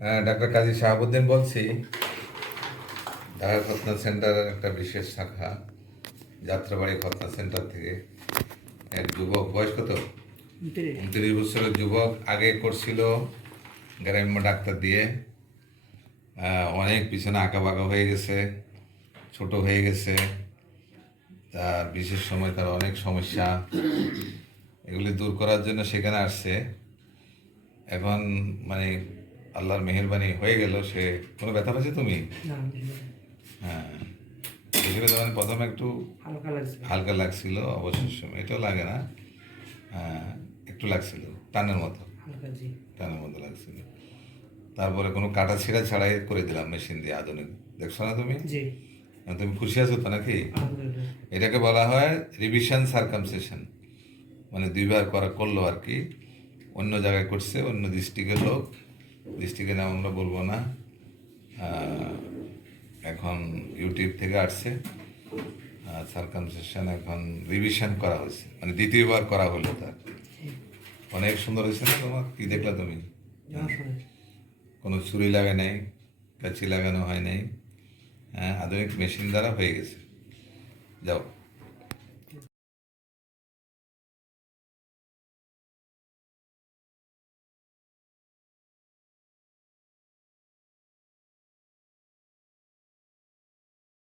Doctor কাজী শাহাবুদ্দিন বলছি, ঢাকা খতনা সেন্টারের একটা বিশেষ শাখা যাত্রাবাড়ি খতনা সেন্টার থেকে। এক যুবক, বয়স কত? 29 বছরের যুবক, আগে করছিল গ্রাম্য ডাক্তার দিয়ে। অনেক পিছনে আঁকা বাঁকা হয়ে গেছে, ছোট হয়ে গেছে, তার বিশেষ সময় তার অনেক সমস্যা, এগুলি দূর করার জন্য সেখানে আসছে। এখন মানে আল্লাহর মেহেরবানি হয়ে গেল, সে কোনো ব্যথা পাচ্ছে তুমি? হ্যাঁ, বুঝলে তো, মানে প্রথমে একটু হালকা লাগছিল, অবসর সময় এটাও লাগে না, একটু লাগছিল টানের মতো, টানের মতো লাগছিল। তারপরে কোনো কাটা ছিঁড়া ছাড়াই করে দিলাম মেশিন দিয়ে, আধুনিক। দেখছো না তুমি? তুমি খুশি আছো তো নাকি? এটাকে বলা হয় রিভিশন সার্কামসিশন, মানে 2বার করলো আর কি। অন্য জায়গায় করছে, অন্য ডিস্ট্রিক্টের লোক, ডিস্ট্রিক্টের নাম আমরা বলবো না। এখন ইউটিউব থেকে আসছে সার্কামসিশন, এখন রিভিশন করা হয়েছে, মানে 2বার করা হলো তার। অনেক সুন্দর হয়েছে না? তোমার কি দেখলা তুমি? কোনো ছুরি লাগে নাই, কাঁচি লাগানো হয় নাই, আধুনিক মেশিন দ্বারা হয়ে গেছে। যাও।